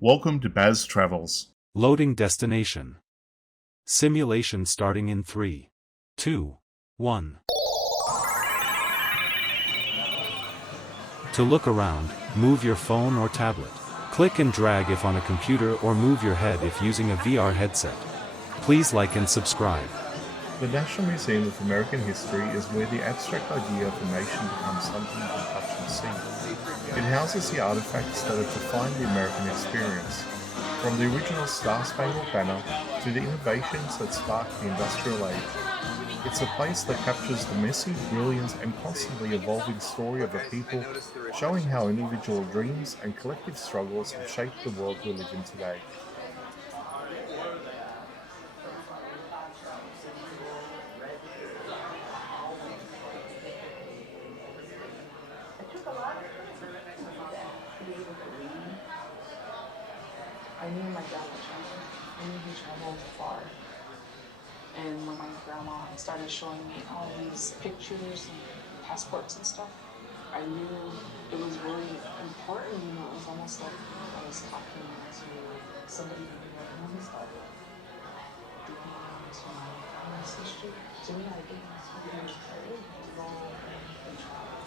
Welcome to Baz Travels. Loading destination. Simulation starting in 3, 2, 1. To look around, move your phone or tablet. Click and drag if on a computer or move your head if using a VR headset. Please like and subscribe. The National Museum of American History is where the abstract idea of a nation becomes something you can touch and see. It houses the artifacts that have defined the American experience, from the original Star-Spangled Banner to the innovations that sparked the Industrial Age. It's a place that captures the messy, brilliant, and constantly evolving story of a people, showing how individual dreams and collective struggles have shaped the world we live in today. I knew my dad would travel. I knew he traveled far. And when my grandma started showing me all these pictures and passports and stuff, I knew it was really important. You know, it was almost like I was talking to somebody who knew my family's stuff. Digging into my family's history. To me, I think it's really important to go and travel.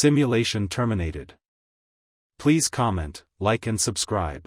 Simulation terminated. Please comment, like and subscribe.